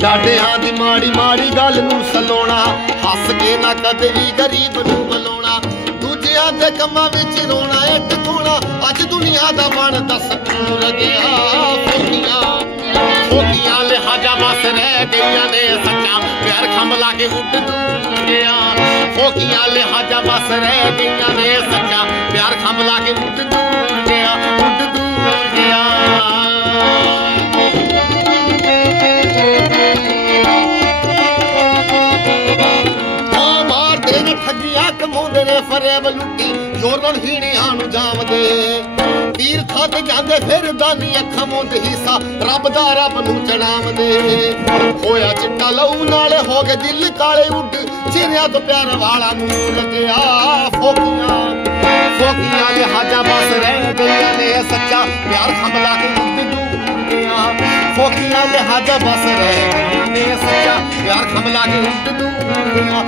ਡਾਡਿਆਂ ਦੀ ਮਾੜੀ ਮਾੜੀ ਗੱਲ ਨੂੰ ਸਲੋਣਾ। ਹੱਸ ਕੇ ਨਾ ਕਦੇ ਵੀ ਗਰੀਬ ਨੂੰ ਬਲੋਣਾ ਦੂਜਿਆਂ ਦੇ ਕੰਮਾਂ ਵਿੱਚ ਰੋਣਾ ਏ ਟਕੋਣਾ ਅੱਜ ਦੁਨੀਆ ਦਾ ਮਨ ਦੱਸ ਤੂੰ ਗਿਆ ਫੋਕੀਆਂ ਫੋਕੀਆਂ ਲਿਹਾਜ਼ਾ ਬਸ ਰਹਿ ਗਈਆਂ ਨੇ ਸੱਚਾ। ਪਿਆਰ ਖੰਭ ਲਾ ਕੇ ਉੱਡ ਦੂਰ ਗਿਆ ਫੋਕੀਆਂ ਲਿਹਾਜ਼ਾ ਬਸ ਰਹਿ ਗਈਆਂ ਨੇ ਸੱਚਾ। ਪਿਆਰ ਖੰਭ ਲਾ ਕੇ ਉੱਡ ਠੱਗੀਆਂ ਕਮਾਉਂਦੇ ਨੇ ਫਰੇਬ ਲੁੱਟੀ ਜੋਰਨ ਹੀਣਿਆਂ ਨੂੰ ਜਾਮਦੇ ਤੀਰਥਾਂ ਤੇ ਜਾਂਦੇ, ਫਿਰ ਦਾਨੀ ਅੱਖਾਂ ਮੁੰਦ ਹਿੱਸਾ, ਰੱਬ ਦਾ ਰੱਬ ਨੂੰ ਚੜਾਵਦੇ। ਹੋਇਆ ਚਿੱਟਾ ਲਹੂ ਨਾਲੇ ਹੋ ਗਏ ਦਿਲ ਕਾਲੇ ਉੱਡ, ਚਿਹਰਿਆਂ ਤੋਂ ਪਿਆਰ ਵਾਲਾ ਮੂੰਹ ਲੱਗਿਆ ਫੋਕੀਆਂ। ਫੋਕੀਆਂ ਲਿਹਾਜ਼ਾ ਬਸ ਰਹਿ ਗਈਆਂ ਨੇ ਸੱਚਾ ਪਿਆਰ ਖੰਭਲਾ ਕੇ ਉੱਡ ਦੂਰ ਗਿਆ। ਫੋਕੀਆਂ ਲਿਹਾਜ਼ਾ ਬਸ ਰਹਿ ਗਈਆਂ ਨੇ ਸੱਚਾ ਪਿਆਰ ਖੰਭਲਾ ਕੇ ਉੱਡ ਦੂਰ ਗਿਆ।